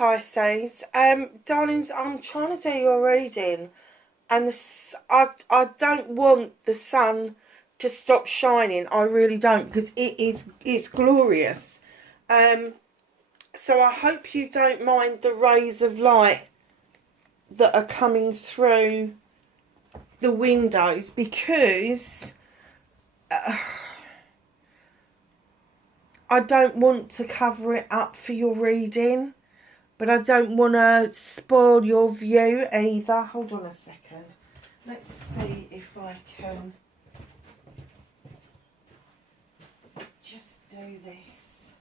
Pisces. Darlings, I'm trying to do your reading, and I don't want the sun to stop shining. I really don't, because it's glorious. So I hope you don't mind the rays of light that are coming through the windows, because I don't want to cover it up for your reading, but I don't want to spoil your view either. Hold on a second. Let's see if I can just do this.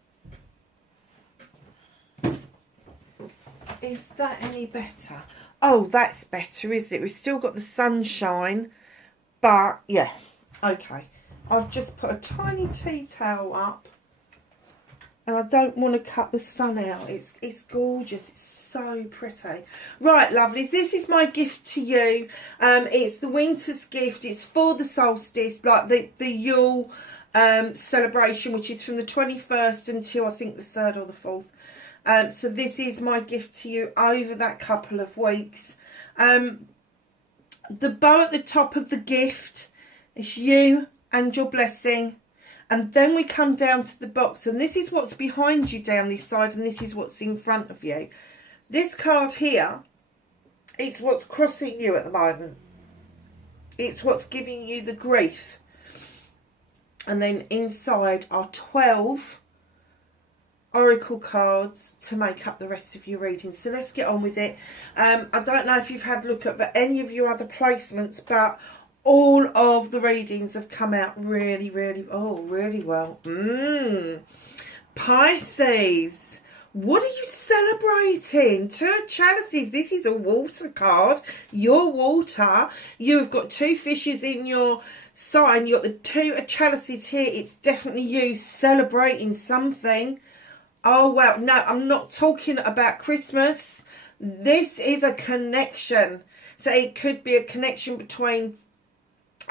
Is that any better? Oh, that's better, is it? We've still got the sunshine, but yeah, okay. I've just put a tiny tea towel up, and I don't want to cut the sun out. It's gorgeous. It's so pretty. Right, lovelies, this is my gift to you. It's the winter's gift. It's for the solstice, like the Yule celebration, which is from the 21st until I think the 3rd or the 4th. So this is my gift to you over that couple of weeks. The bow at the top of the gift is you and your blessing. And then we come down to the box, and this is what's behind you down this side, and this is what's in front of you. This card here, it's what's crossing you at the moment. It's what's giving you the grief. And then inside are 12 oracle cards to make up the rest of your reading. So let's get on with it. I don't know if you've had a look at any of your other placements, but all of the readings have come out really well. Pisces, what are you celebrating? 2 of Chalices. This is a water card. You're water. You've got 2 fishes in your sign. You've got the 2 of Chalices here. It's definitely you celebrating something. Oh, wow. No, I'm not talking about Christmas. This is a connection. So it could be a connection between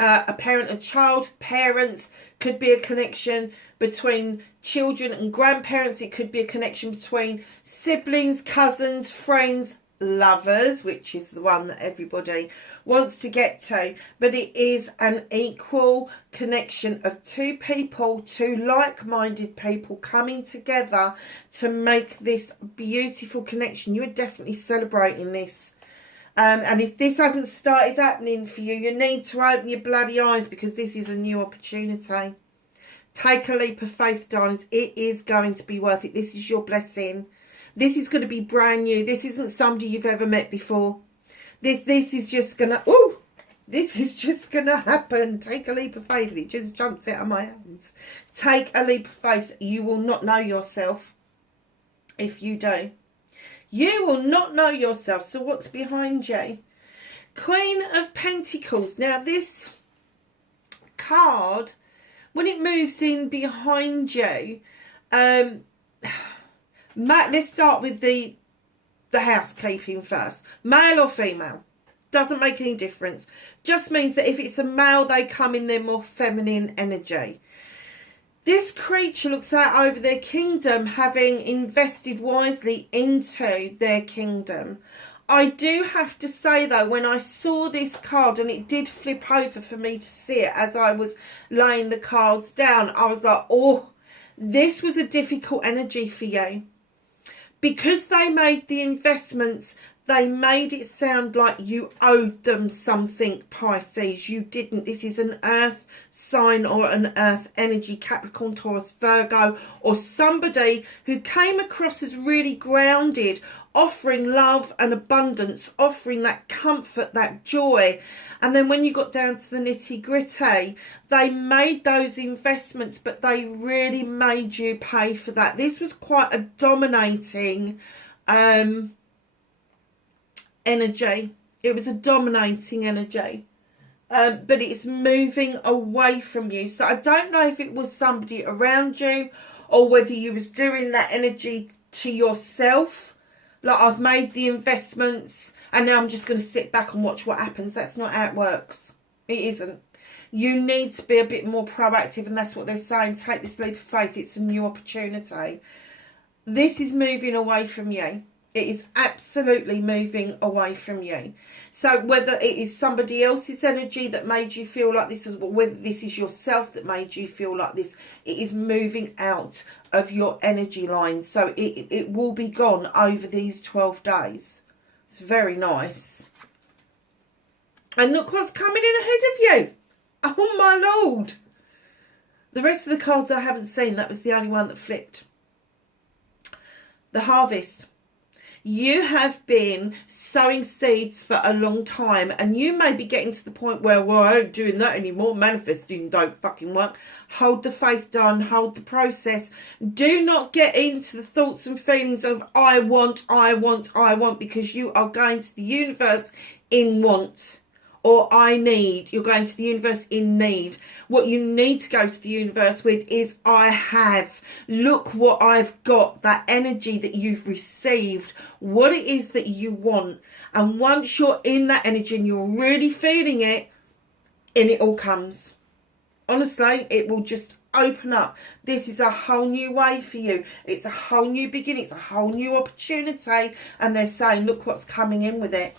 a parent and child, parents, could be a connection between children and grandparents. It could be a connection between siblings, cousins, friends, lovers, which is the one that everybody wants to get to. But it is an equal connection of 2 people, 2 like-minded people coming together to make this beautiful connection. You are definitely celebrating this. And if this hasn't started happening for you, you need to open your bloody eyes, because this is a new opportunity. Take a leap of faith, darlings. It is going to be worth it. This is your blessing. This is going to be brand new. This isn't somebody you've ever met before. This is just going to... Ooh! This is just going to happen. Take a leap of faith. It just jumped out of my hands. Take a leap of faith. You will not know yourself if you do. You will not know yourself. So what's behind you? Queen of Pentacles. Now this card, when it moves in behind you, let's start with the housekeeping first. Male or female, doesn't make any difference. Just means that if it's a male, they come in their more feminine energy. This creature looks out over their kingdom, having invested wisely into their kingdom. I do have to say, though, when I saw this card, and it did flip over for me to see it as I was laying the cards down, I was like, oh, this was a difficult energy for you. Because they made the investments, they made it sound like you owed them something, Pisces. You didn't. This is an earth sign or an earth energy, Capricorn, Taurus, Virgo, or somebody who came across as really grounded, offering love and abundance, offering that comfort, that joy. And then when you got down to the nitty gritty, they made those investments, but they really made you pay for that. This was quite a dominating energy. It was a dominating energy, but it's moving away from you. So I don't know if it was somebody around you, or whether you was doing that energy to yourself, like, I've made the investments and now I'm just going to sit back and watch what happens. That's not how it works. It isn't. You need to be a bit more proactive, and that's what they're saying. Take this leap of faith. It's a new opportunity. This is moving away from you. It is absolutely moving away from you. So whether it is somebody else's energy that made you feel like this, or whether this is yourself that made you feel like this, it is moving out of your energy line. So it will be gone over these 12 days. It's very nice. And look what's coming in ahead of you. Oh my Lord. The rest of the cards I haven't seen. That was the only one that flipped. The harvest. You have been sowing seeds for a long time, and you may be getting to the point where, well, I ain't doing that anymore. Manifesting don't fucking work. Hold the faith down. Hold the process. Do not get into the thoughts and feelings of I want, because you are going to the universe in want. Or I need. You're going to the universe in need. What you need to go to the universe with is I have. Look what I've got. That energy that you've received. What it is that you want. And once you're in that energy and you're really feeling it, in it all comes. Honestly, it will just open up. This is a whole new way for you. It's a whole new beginning. It's a whole new opportunity. And they're saying, look what's coming in with it.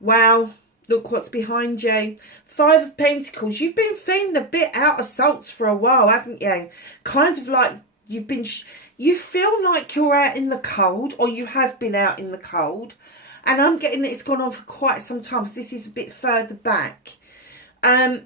Wow, look what's behind you. 5 of Pentacles. You've been feeling a bit out of sorts for a while, haven't you? Kind of like you've been... you feel like you're out in the cold, or you have been out in the cold. And I'm getting that it's gone on for quite some time, because this is a bit further back. I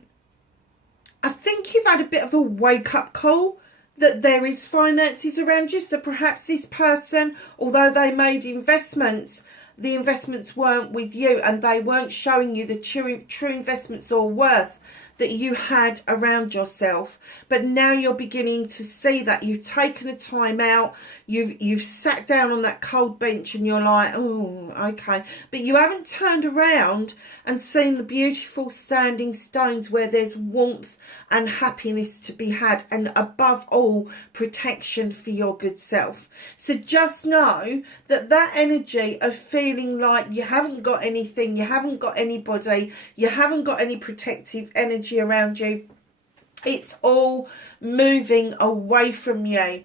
think you've had a bit of a wake-up call that there is finances around you. So perhaps this person, although they made investments, the investments weren't with you, and they weren't showing you the true investments or worth that you had around yourself. But now you're beginning to see that. You've taken a time out. You've sat down on that cold bench and you're like, oh, okay. But you haven't turned around and seen the beautiful standing stones where there's warmth and happiness to be had. And above all, protection for your good self. So just know that that energy of feeling like you haven't got anything, you haven't got anybody, you haven't got any protective energy around you, it's all moving away from you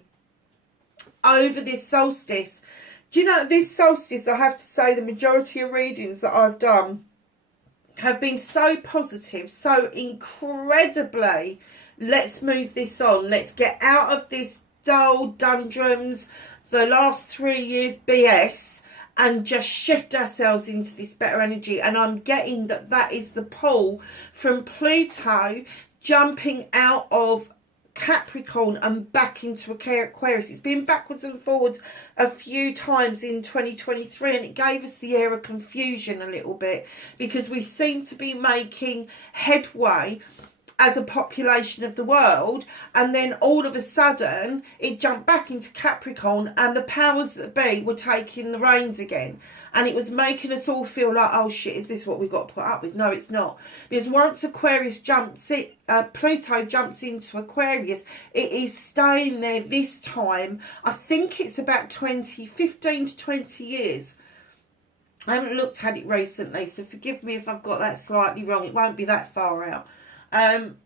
over this solstice. Do you know, this solstice, I have to say, the majority of readings that I've done have been so positive, so incredibly, let's move this on, let's get out of this dull doldrums, the last 3 years BS, and just shift ourselves into this better energy. And I'm getting that that is the pull from Pluto jumping out of Capricorn and back into Aquarius. It's been backwards and forwards a few times in 2023, and it gave us the air of confusion a little bit, because we seem to be making headway as a population of the world, and then all of a sudden it jumped back into Capricorn, and the powers that be were taking the reins again, and it was making us all feel like, oh shit, is this what we've got to put up with? No, it's not, because once Aquarius jumps in, Pluto jumps into Aquarius, it is staying there this time. I think it's about 15 to 20 years. I haven't looked at it recently, so forgive me if I've got that slightly wrong. It won't be that far out. And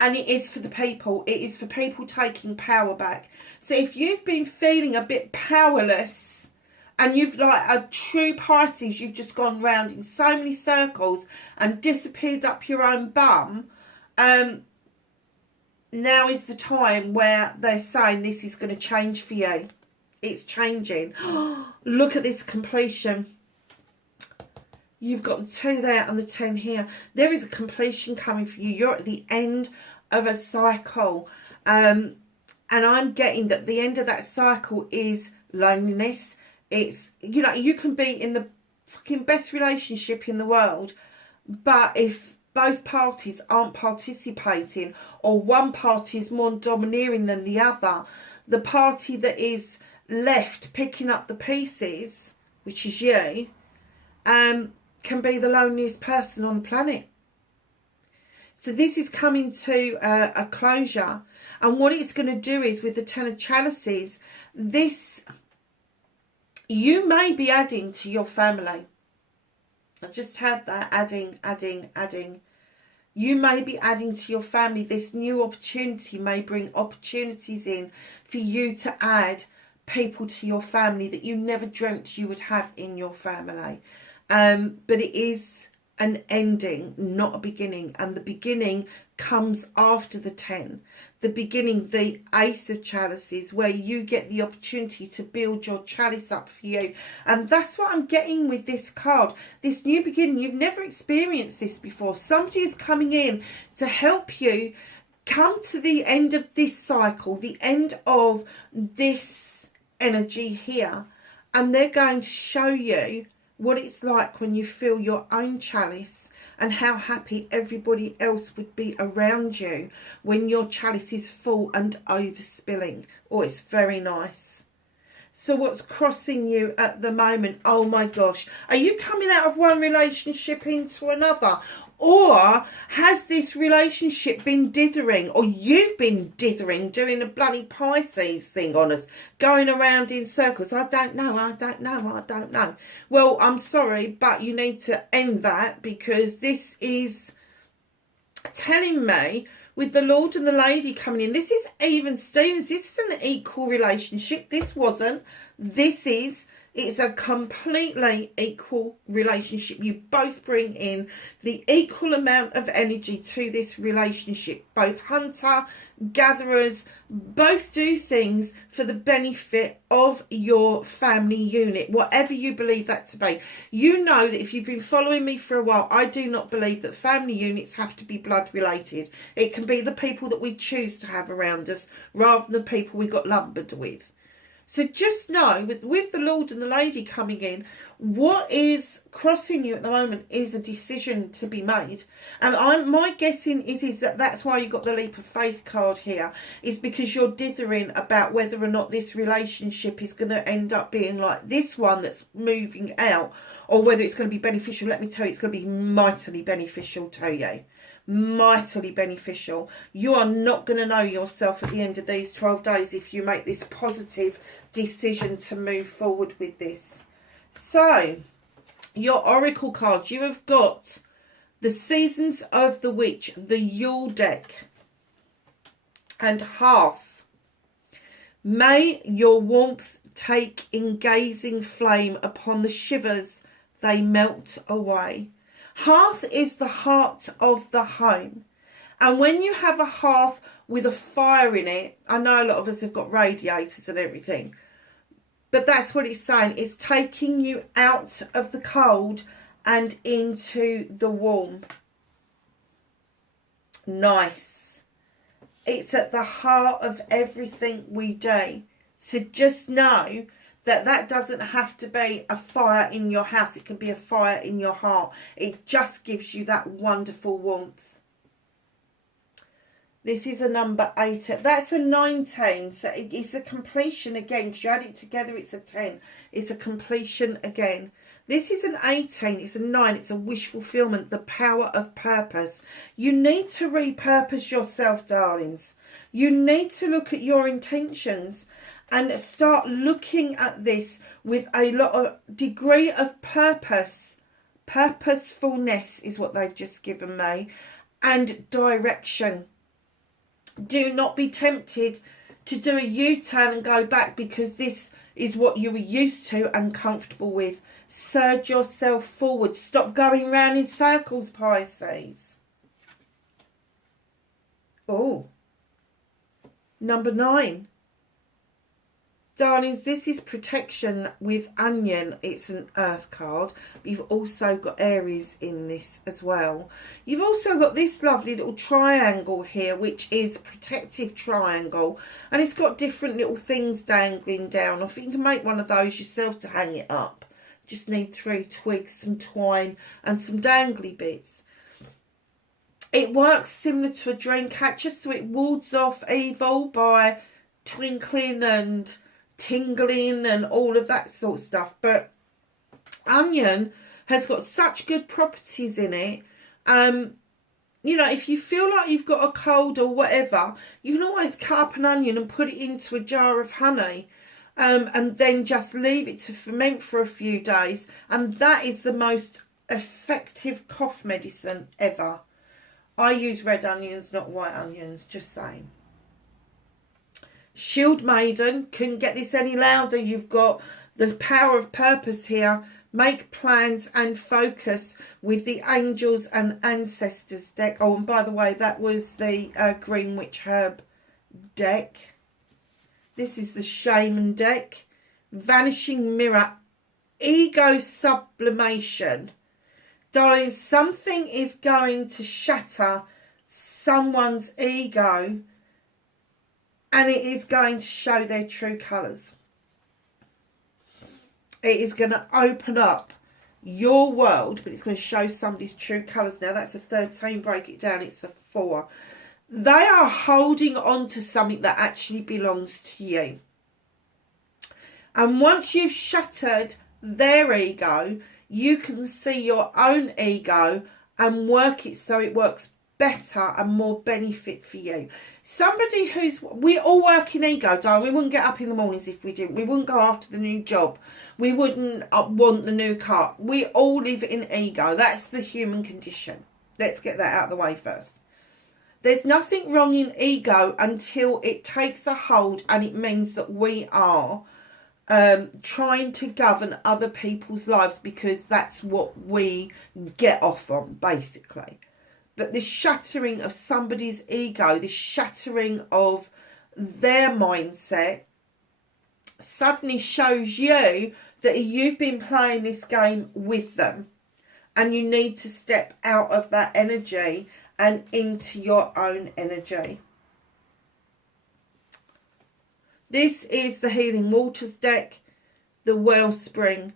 it is for the people. It is for people taking power back. So if you've been feeling a bit powerless, and you've, like a true Pisces, you've just gone round in so many circles and disappeared up your own bum, now is the time where they're saying this is going to change for you. It's changing. Look at this completion. You've got the 2 there and the 10 here. There is a completion coming for you. You're at the end of a cycle. And I'm getting that the end of that cycle is loneliness. It's, you know, you can be in the fucking best relationship in the world, but if both parties aren't participating, or one party is more domineering than the other, the party that is left picking up the pieces, which is you, can be the loneliest person on the planet. So this is coming to a closure, and what it's going to do is, with the 10 of Chalices, this, you may be adding to your family. I just had that, adding. You may be adding to your family. This new opportunity may bring opportunities in for you to add people to your family that you never dreamt you would have in your family. But it is an ending, not a beginning. And the beginning comes after the 10. The beginning, the Ace of Chalices, where you get the opportunity to build your chalice up for you. And that's what I'm getting with this card. This new beginning, you've never experienced this before. Somebody is coming in to help you come to the end of this cycle, the end of this energy here. And they're going to show you what it's like when you fill your own chalice and how happy everybody else would be around you when your chalice is full and overspilling. Oh, it's very nice. So what's crossing you at the moment? Oh my gosh. Are you coming out of one relationship into another? Or has this relationship been dithering, or you've been dithering, doing a bloody Pisces thing on us, going around in circles? I don't know. Well, I'm sorry, but you need to end that, because this is telling me, with the Lord and the Lady coming in, this is even Stevens. This is an equal relationship. This wasn't. This is. It's a completely equal relationship. You both bring in the equal amount of energy to this relationship. Both hunter, gatherers, both do things for the benefit of your family unit, whatever you believe that to be. You know that if you've been following me for a while, I do not believe that family units have to be blood related. It can be the people that we choose to have around us rather than the people we got lumbered with. So just know, with the Lord and the Lady coming in, what is crossing you at the moment is a decision to be made. And my guessing is that that's why you got the Leap of Faith card here, is because you're dithering about whether or not this relationship is going to end up being like this one that's moving out, or whether it's going to be beneficial. Let me tell you, it's going to be mightily beneficial to you. Mightily beneficial. You are not going to know yourself at the end of these 12 days if you make this positive decision to move forward with this. So, your oracle cards, you have got the Seasons of the Witch, the Yule deck, and Hearth. May your warmth take in gazing flame upon the shivers, they melt away. Hearth is the heart of the home. And when you have a hearth with a fire in it, I know a lot of us have got radiators and everything, but that's what it's saying. It's taking you out of the cold and into the warm. Nice. It's at the heart of everything we do. So just know that that doesn't have to be a fire in your house. It can be a fire in your heart. It just gives you that wonderful warmth. This is a number 8. That's a 19. So it's a completion again. Because you add it together, it's a 10. It's a completion again. This is an 18. It's a 9. It's a wish fulfillment. The power of purpose. You need to repurpose yourself, darlings. You need to look at your intentions and start looking at this with a lot of degree of purpose. Purposefulness is what they've just given me. And direction. Do not be tempted to do a U-turn and go back, because this is what you were used to and comfortable with. Surge yourself forward. Stop going round in circles, Pisces. Oh. Number 9. Darlings, this is protection with onion. It's an earth card. But you've also got Aries in this as well. You've also got this lovely little triangle here, which is protective triangle. And it's got different little things dangling down off. You can make one of those yourself to hang it up. Just need 3 twigs, some twine and some dangly bits. It works similar to a dream catcher, so it wards off evil by twinkling and tingling and all of that sort of stuff. But onion has got such good properties in it. You know, if you feel like you've got a cold or whatever, you can always cut up an onion and put it into a jar of honey, and then just leave it to ferment for a few days, and that is the most effective cough medicine ever. I use red onions, not white onions, just saying. Shield Maiden, couldn't get this any louder. You've got the power of purpose here. Make plans and focus with the Angels and Ancestors deck. Oh, and by the way, that was the Green Witch Herb deck. This is the Shaman deck. Vanishing Mirror. Ego Sublimation. Darling, something is going to shatter someone's ego, and it is going to show their true colours. It is going to open up your world, but it's going to show somebody's true colours. Now, that's a 13. Break it down. It's a 4. They are holding on to something that actually belongs to you. And once you've shattered their ego, you can see your own ego and work it so it works better and more benefit for you. Somebody we all work in ego, darling. We wouldn't get up in the mornings if we didn't. We wouldn't go after the new job. We wouldn't want the new car. We all live in ego. That's the human condition. Let's get that out of the way first. There's nothing wrong in ego until it takes a hold and it means that we are trying to govern other people's lives because that's what we get off on, basically. But this shattering of somebody's ego, this shattering of their mindset, suddenly shows you that you've been playing this game with them and you need to step out of that energy and into your own energy. This is the Healing Waters deck, the Wellspring.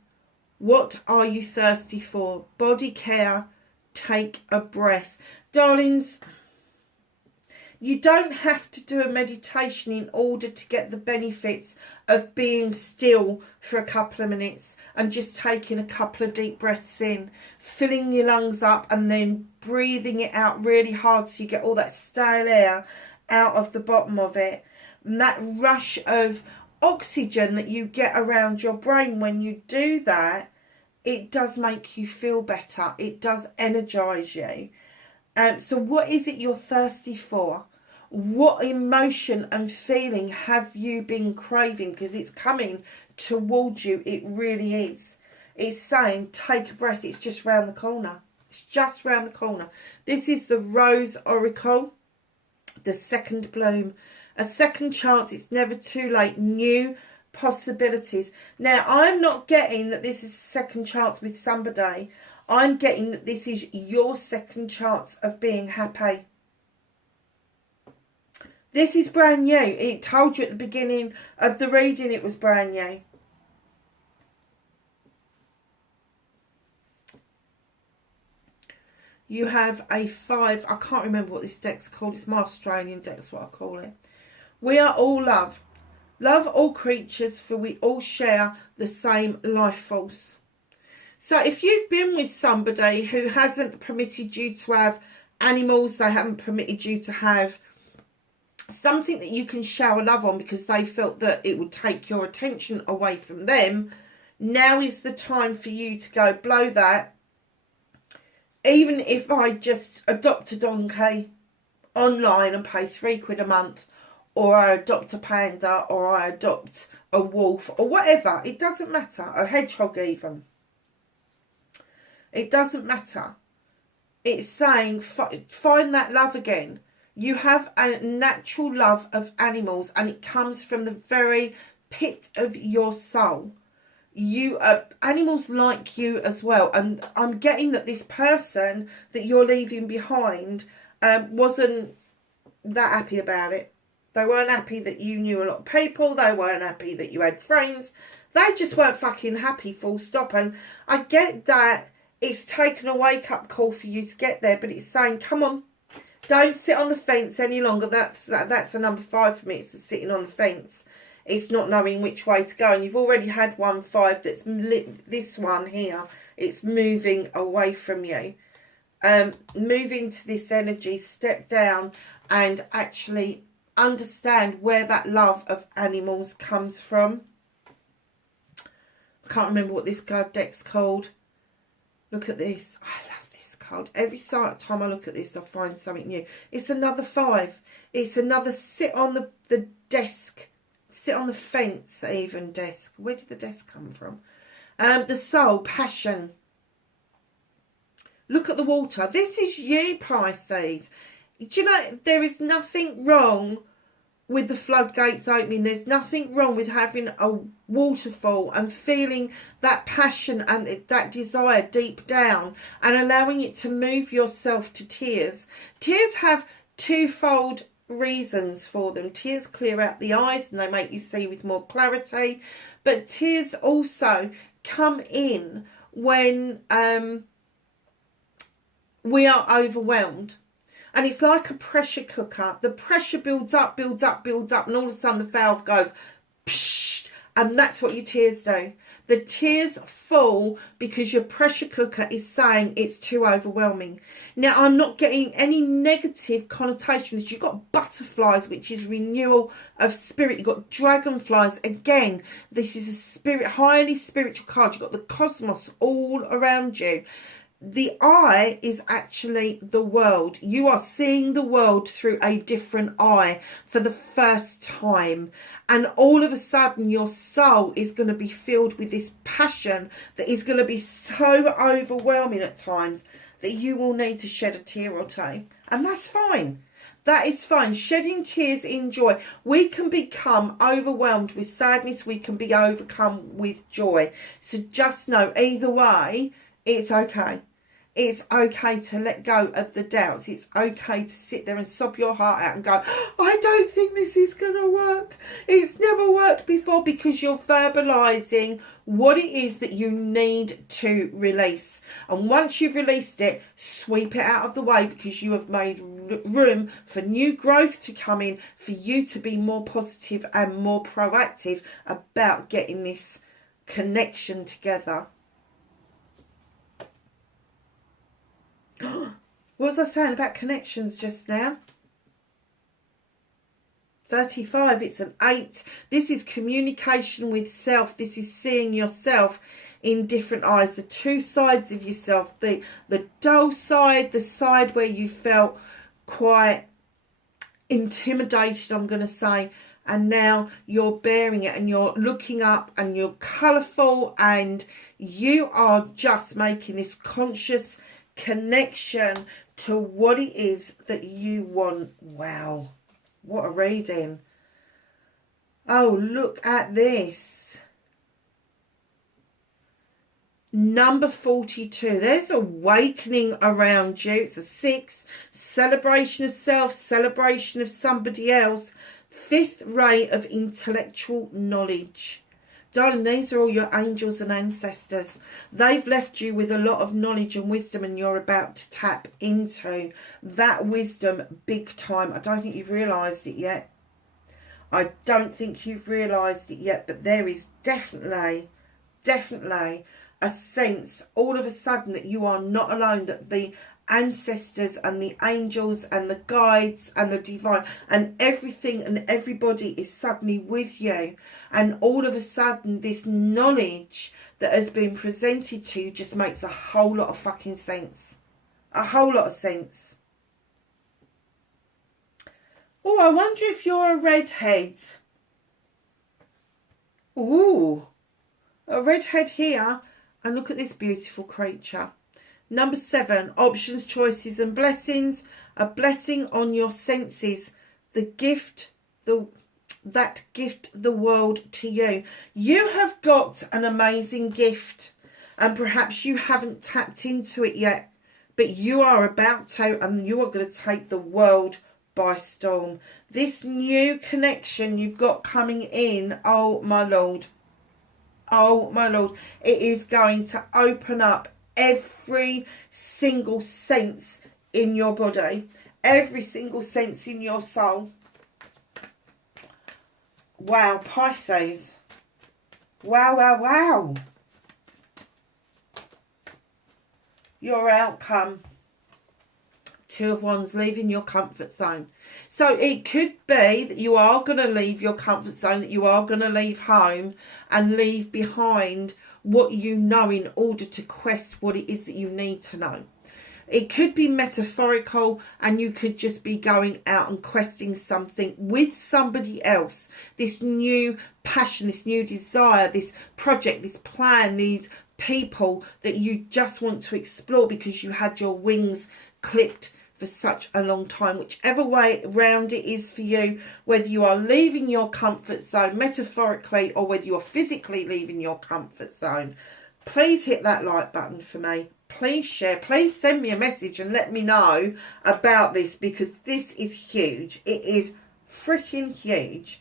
What are you thirsty for? Body care. Take a breath. Darlings, you don't have to do a meditation in order to get the benefits of being still for a couple of minutes and just taking a couple of deep breaths in, filling your lungs up and then breathing it out really hard so you get all that stale air out of the bottom of it. And that rush of oxygen that you get around your brain when you do that, it does make you feel better. It does energise you. So what is it you're thirsty for? What emotion and feeling have you been craving? Because it's coming towards you. It really is. It's saying, take a breath. It's just round the corner. It's just round the corner. This is the Rose Oracle, the second bloom. A second chance. It's never too late. New possibilities. Now, I'm not getting that this is a second chance with somebody. I'm getting that this is your second chance of being happy. This is brand new. It told you at the beginning of the reading it was brand new. You have a 5. I can't remember what this deck's called. It's my Australian deck, that's what I call it. We are all love. Love all creatures, for we all share the same life force. So if you've been with somebody who hasn't permitted you to have animals, they haven't permitted you to have something that you can shower love on because they felt that it would take your attention away from them, now is the time for you to go blow that. Even if I just adopt a donkey online and pay £3 a month, or I adopt a panda, or I adopt a wolf, or whatever. It doesn't matter. A hedgehog even. It doesn't matter. It's saying find that love again. You have a natural love of animals and it comes from the very pit of your soul. Animals like you as well. And I'm getting that this person that you're leaving behind wasn't that happy about it. They weren't happy that you knew a lot of people. They weren't happy that you had friends. They just weren't fucking happy, full stop. And I get that it's taken a wake-up call for you to get there. But it's saying, come on, don't sit on the fence any longer. That's a number 5 for me. It's the sitting on the fence. It's not knowing which way to go. And you've already had 1 5 that's this one here. It's moving away from you. Move into this energy, step down and actually understand where that love of animals comes from. I can't remember what this card deck's called. Look at this. I love this card. card. Every time I look at this, I find something new. It's another 5. It's another sit on the desk, sit on the fence, even desk. Where did the desk come from? The soul, passion. Look at the water. This is you, Pisces. Do you know, there is nothing wrong with the floodgates opening. There's nothing wrong with having a waterfall and feeling that passion and that desire deep down and allowing it to move yourself to tears. Tears have twofold reasons for them. Tears clear out the eyes and they make you see with more clarity. But tears also come in when we are overwhelmed. And it's like a pressure cooker. The pressure builds up, builds up, builds up, and all of a sudden the valve goes, psh, and that's what your tears do. The tears fall because your pressure cooker is saying it's too overwhelming. Now, I'm not getting any negative connotations. You've got butterflies, which is renewal of spirit. You've got dragonflies. Again, this is a spirit, highly spiritual card. You've got the cosmos all around you. The eye is actually the world. You are seeing the world through a different eye for the first time. And all of a sudden, your soul is going to be filled with this passion that is going to be so overwhelming at times that you will need to shed a tear or two. And that's fine. That is fine. Shedding tears in joy. We can become overwhelmed with sadness. We can be overcome with joy. So just know, either way, it's okay. It's okay to let go of the doubts. It's okay to sit there and sob your heart out and go, I don't think this is going to work. It's never worked before, because you're verbalising what it is that you need to release. And once you've released it, sweep it out of the way, because you have made room for new growth to come in, for you to be more positive and more proactive about getting this connection together. What was I saying about connections just now? 35, it's an 8. This is communication with self. This is seeing yourself in different eyes. The two sides of yourself. The dull side, the side where you felt quite intimidated, I'm going to say. And now you're bearing it and you're looking up and you're colourful and you are just making this conscious connection to what it is that you want. Wow, what a reading. Oh, look at this. Number 42. There's awakening around you. It's a 6. Celebration of self, celebration of somebody else. 5th ray of intellectual knowledge. Darling, these are all your angels and ancestors. They've left you with a lot of knowledge and wisdom, and you're about to tap into that wisdom big time. I don't think you've realised it yet. I don't think you've realised it yet, but there is definitely a sense all of a sudden that you are not alone, that the ancestors and the angels and the guides and the divine and everything and everybody is suddenly with you, and all of a sudden this knowledge that has been presented to you just makes a whole lot of fucking sense. A whole lot of sense. Oh, I wonder if you're a redhead. Ooh, a redhead here, and look at this beautiful creature. Number 7, options, choices and blessings. A blessing on your senses. The gift, that gift the world to you. You have got an amazing gift, and perhaps you haven't tapped into it yet, but you are about to, and you are going to take the world by storm. This new connection you've got coming in, oh my Lord. Oh my Lord. It is going to open up every single sense in your body, every single sense in your soul. Wow, Pisces. Wow, wow, wow. Your outcome. 2 of Wands, leaving your comfort zone. So it could be that you are going to leave your comfort zone, that you are going to leave home and leave behind what you know in order to quest what it is that you need to know. It could be metaphorical, and you could just be going out and questing something with somebody else. This new passion, this new desire, this project, this plan, these people that you just want to explore because you had your wings clipped for such a long time. Whichever way round it is for you, whether you are leaving your comfort zone metaphorically or whether you're physically leaving your comfort zone, please hit that like button for me. Please share. Please send me a message and let me know about this, because this is huge. It is freaking huge.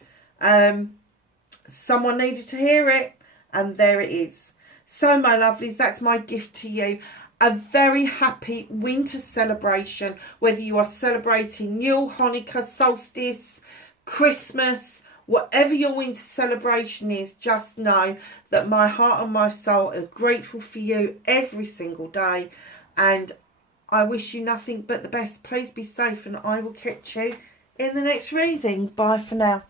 Someone needed to hear it, and there it is. So, my lovelies, that's my gift to you. A very happy winter celebration, whether you are celebrating Yule, Hanukkah, solstice, Christmas, whatever your winter celebration is. Just know that my heart and my soul are grateful for you every single day, and I wish you nothing but the best. Please be safe, and I will catch you in the next reading. Bye for now.